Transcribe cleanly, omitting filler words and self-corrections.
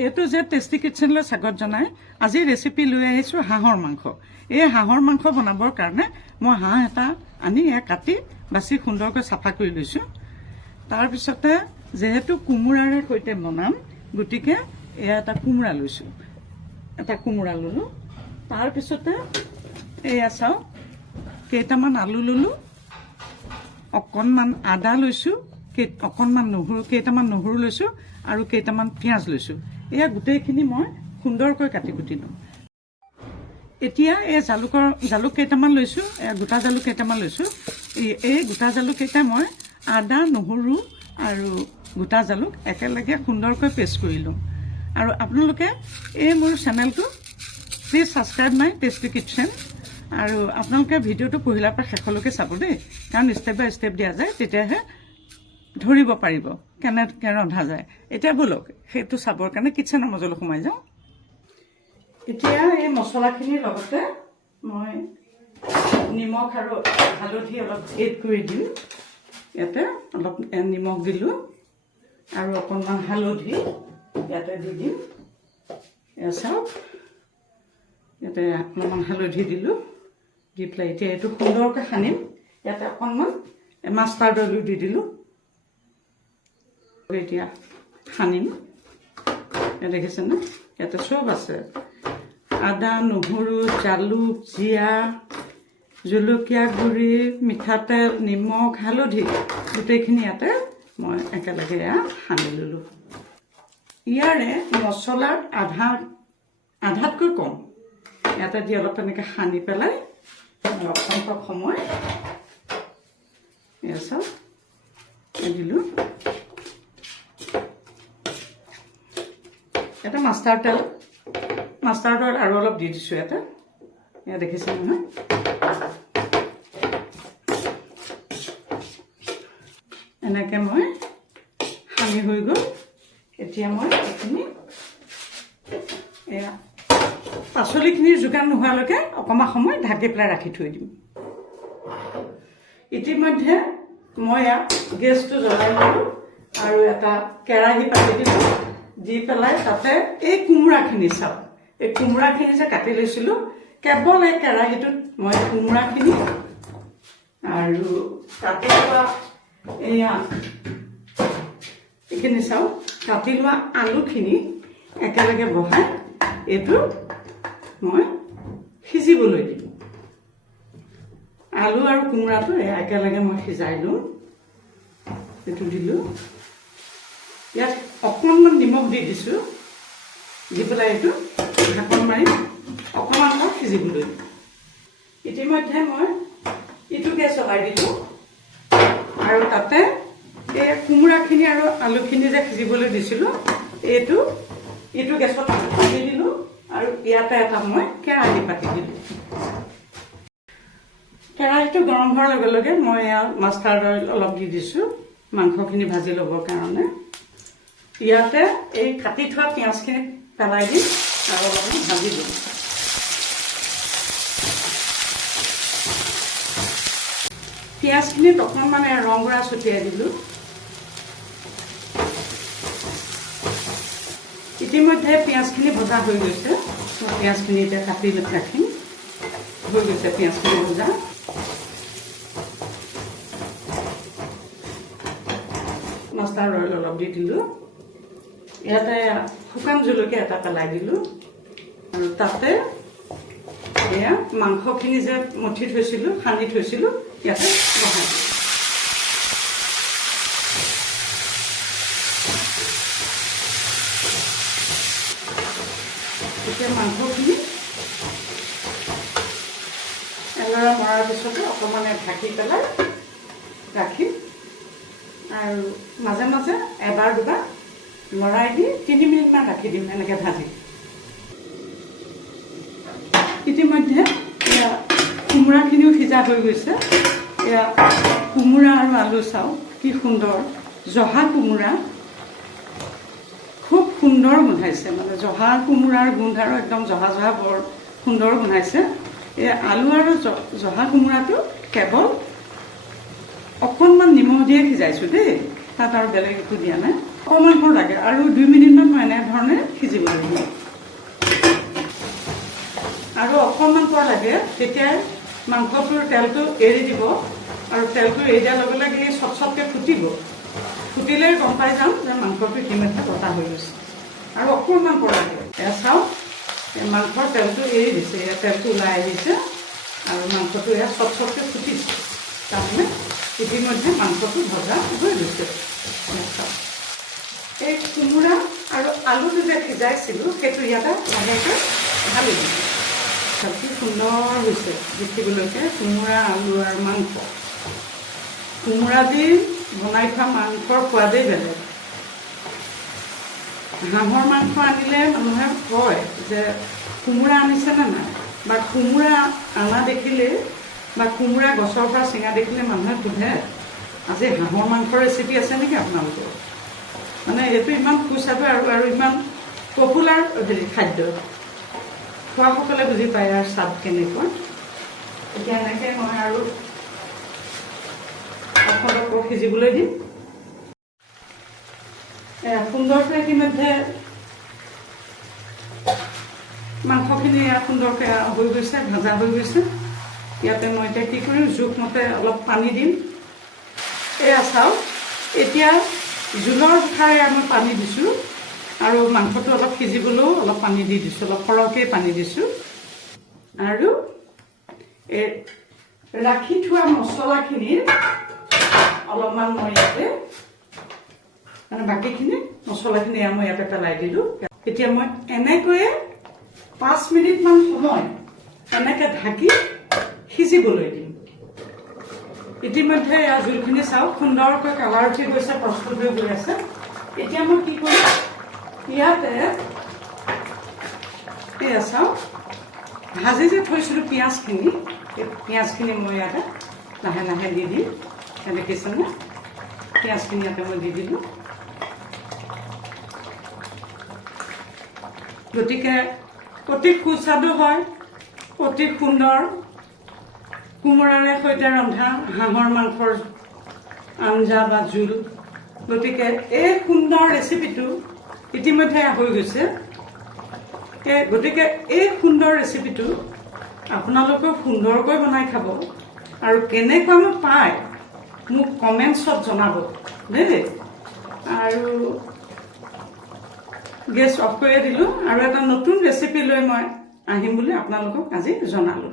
এইটো যে টেষ্টি কিটচেনলৈ স্বাগত জনাই আজি ৰেচিপি লৈ আহিছোঁ হাঁহৰ মাংস। এই হাঁহৰ মাংস বনাবৰ কাৰণে মই হাঁহ এটা আনি কাটি বাছি সুন্দৰকৈ চাফা কৰি লৈছোঁ। তাৰপিছতে যেহেতু কোমোৰাৰে সৈতে বনাম গতিকে এয়া এটা কোমোৰা লৈছোঁ, এটা কোমোৰা ল'লোঁ। তাৰপিছতে এয়া চাওক কেইটামান আলু ল'লোঁ, অকণমান আদা লৈছোঁ, অকণমান নহৰু, কেইটামান নহৰু লৈছোঁ আৰু কেইটামান পিঁয়াজ লৈছোঁ। এয়া গোটেইখিনি মই সুন্দৰকৈ কাটি কুটি লওঁ। এতিয়া এই জালুক কেইটামান লৈছোঁ, গোটা জালুক কেইটামান লৈছোঁ। এই গোটা জালুক কেইটা মই আদা নহৰু আৰু গোটা জালুক একেলগে সুন্দৰকৈ পেষ্ট কৰি লওঁ। আৰু আপোনালোকে এই মোৰ চেনেলটো please subscribe my tasty kitchen, আৰু আপোনালোকে ভিডিঅ'টো পহিলাৰ পৰা শেষলৈকে চাব দেই, কাৰণ ষ্টেপ বাই ষ্টেপ দিয়া যায়, তেতিয়াহে ধৰিব পাৰিব কেনেকৈ ৰন্ধা যায়। এতিয়া ব'লক সেইটো চাবৰ কাৰণে কিটচেনৰ মাজলৈ সোমাই যাওঁ। এতিয়া এই মছলাখিনিৰ লগতে মই নিমখ আৰু হালধি অলপ এড কৰি দিম। ইয়াতে অলপ নিমখ দিলোঁ আৰু অকণমান হালধি ইয়াতে দি দিম। এয়া চাওক ইয়াতে অলপমান হালধি দিলোঁ, দি পেলাই এতিয়া এইটো সুন্দৰকৈ সানিম। ইয়াতে অকণমান মাষ্টাৰ্ড অইলো দি দিলোঁ। এতিয়া সানিম। দেখিছেনে ইয়াতে চব আছে, আদা নহৰু জালুক জিৰা জলকীয়া গুড়ি মিঠাতেল নিমখ হালধি গোটেইখিনি ইয়াতে মই একেলগে সানি ল'লোঁ। ইয়াৰে মছলাৰ আধাতকৈ কম ইয়াতে দি অলপ তেনেকৈ সানি পেলাই অত্যন্ত সময় এয়া চাওক দিলোঁ। এটা মাষ্টাৰ্ড অইল আৰু অলপ দি দিছোঁ ইয়াতে, এয়া দেখিছে নহয়। এনেকৈ মই সানি হৈ গ'ল। এতিয়া মই এইখিনি এয়া পাচলিখিনিৰ যোগান নোহোৱালৈকে অকণমান সময় ঢাকি পেলাই ৰাখি থৈ দিম। ইতিমধ্যে মই ইয়াত গেছটো জ্বলাই দিলোঁ আৰু এটা কেৰাহী পাতি দিলোঁ। দি পেলাই তাতে এই কোমোৰাখিনি চাওক, এই কোমোৰাখিনি যে কাটি লৈছিলোঁ, কেৱল এই কেৰাহীটোত মই কোমোৰাখিনি আৰু কাটি লোৱা এইখিনি চাওক, কাটি লোৱা আলুখিনি একেলগে বহাই এইটো মই সিজিবলৈ দিম। আলু আৰু কোমোৰাটো একেলগে মই সিজাই লওঁ। এইটো দিলোঁ, ইয়াত অকণমান নিমখ দি দিছোঁ, দি পেলাই এইটো ঢাকন মাৰি অকণমান সময় সিজিবলৈ দিম। ইতিমধ্যে মই ইটো গেছ জ্বলাই দিলোঁ আৰু তাতে এই কোমোৰাখিনি আৰু আলুখিনি যে সিজিবলৈ দিছিলোঁ এইটো গেছত পাতি দিলোঁ আৰু ইয়াতে এটা মই কেৰাহী পাতি দিলোঁ। কেৰাহীটো গৰম হোৱাৰ লগে লগে মই ইয়াত মাষ্টাৰ্ড অইল অলপ দি দিছোঁ মাংসখিনি ভাজি ল'বৰ কাৰণে। ইয়াতে এই কাটি থোৱা পিঁয়াজখিনি পেলাই দিম আৰু অলপমান ভাজি দিম। পিঁয়াজখিনিত অকণমান ৰং গুড়া ছটিয়াই দিলোঁ। ইতিমধ্যে পিঁয়াজখিনি ভজা হৈ গৈছে। মই পিঁয়াজখিনি এতিয়া কাটি ৰাখিম। হৈ গৈছে পিঁয়াজখিনি ভজা। মাষ্টাৰ্ড অইল অলপ দি দিলোঁ। ইয়াতে শুকান জলকীয়া এটা পেলাই দিলোঁ আৰু তাতে এয়া মাংসখিনি যে মঠি থৈছিলোঁ সানি থৈছিলোঁ ইয়াতে বহাই দিলোঁ। এতিয়া মাংসখিনি এলৰা মৰাৰ পিছতে অকণমান ঢাকি পেলাই ৰাখিম আৰু মাজে মাজে এবাৰ দুবাৰ লৰাই দি 3 মিনিটমান ৰাখি দিম এনেকৈ ভাজি। ইতিমধ্যে এয়া কোমোৰাখিনিও সিজা হৈ গৈছে। এয়া কোমোৰা আৰু আলু চাওক কি সুন্দৰ জহা কোমোৰা, খুব সুন্দৰ গোন্ধাইছে, মানে জহা কোমোৰাৰ গোন্ধ আৰু একদম জহা বৰ সুন্দৰ গোন্ধাইছে। এই আলু আৰু জহা কোমোৰাটো কেৱল অকণমান নিমখ দিয়ে সিজাইছোঁ দেই, তাত আৰু বেলেগ একো দিয়া নাই। অকণমান লাগে আৰু 2 মিনিটমান মই এনেধৰণে সিজাই লাগে তেতিয়াই মাংসটোৰ তেলটো এৰি দিব আৰু তেলটো এৰি দিয়াৰ লগে লগে এই চটচটকৈ ফুটিব ফুটিলে গম পাই যাম যে মাংসটো ইতিমধ্যে বটা হৈ গৈছে আৰু অকণমান পৰা দিয়ে এয়া চাওক মাংসৰ তেলটো এৰি দিছে এয়া তেলটো ওলাই আহিছে আৰু মাংসটো এয়া চটচটকৈ ফুটিছে তাৰমানে ইতিমধ্যে মাংসটো ভজা হৈ গৈছে এই কোমোৰা আৰু আলুটো যে সিজাইছিলোঁ সেইটো ইয়াতে লাহেকৈ ঢালি দিছোঁ কি সুন্দৰ হৈছে দেখিবলৈকে কোমোৰা আলু আৰু মাংস কোমোৰা দি বনাই খোৱা মাংসৰ সোৱাদেই বেলেগ হাঁহৰ মাংস আনিলে মানুহে কয় যে কোমোৰা আনিছেনে নাই বা কোমোৰা অনা দেখিলে বা কোমোৰা গছৰ পৰা চিঙা দেখিলে মানুহে সোধে আজি হাঁহৰ মাংসৰ ৰেচিপি আছে নেকি আপোনালোকৰ মানে এইটো ইমান সুস্বাদু আৰু ইমান পপুলাৰ খাদ্য খোৱাসকলে বুজি পায় আৰু স্বাদ কেনেকুৱা এতিয়া এনেকৈ মই আৰু অকণমান সিজিবলৈ দিম সুন্দৰকৈ ইতিমধ্যে মাংসখিনি সুন্দৰকৈ হৈ গৈছে ভাজা হৈ গৈছে ইয়াতে মই এতিয়া কি কৰিম জোখমতে অলপ পানী দিম এয়া চাওক এতিয়া জোলৰ ঠাইৰে মই পানী দিছোঁ আৰু মাংসটো অলপ সিজিবলৈও অলপ পানী দি দিছোঁ অলপ সৰহকৈ পানী দিছোঁ আৰু এই ৰাখি থোৱা মছলাখিনিৰ অলপমান মই ইয়াতে মানে বাকীখিনি মছলাখিনি মই ইয়াতে পেলাই দিলোঁ এতিয়া মই এনেকৈয়ে 5 মিনিটমান সময় এনেকৈ ঢাকি সিজিবলৈ দিম ইতিমধ্যে এয়া জোলখিনি চাওক সুন্দৰকৈ কালাৰ উঠি গৈছে প্ৰস্তুত হৈ গৈ আছে এতিয়া মই কি কৰিম ইয়াতে এয়া চাওক ভাজি যে থৈছিলোঁ পিঁয়াজখিনি এই পিঁয়াজখিনি মই ইয়াতে লাহে লাহে দি দিম দেখিছেনে পিঁয়াজখিনি ইয়াতে মই দি দিলোঁ গতিকে অতি সুস্বাদু হয় অতি সুন্দৰ কোমোৰাৰে সৈতে ৰন্ধা হাঁহৰ মাংসৰ আঞ্জা বা জোল গতিকে এই সুন্দৰ ৰেচিপিটো ইতিমধ্যে হৈ গৈছে গতিকে এই সুন্দৰ ৰেচিপিটো আপোনালোকেও সুন্দৰকৈ বনাই খাব আৰু কেনেকুৱানো পায় মোক কমেণ্টছত জনাব দেই আৰু গেছ অফ কৰি দিলোঁ আৰু এটা নতুন ৰেচিপি লৈ মই আহিম বুলি আপোনালোকক আজি জনালোঁ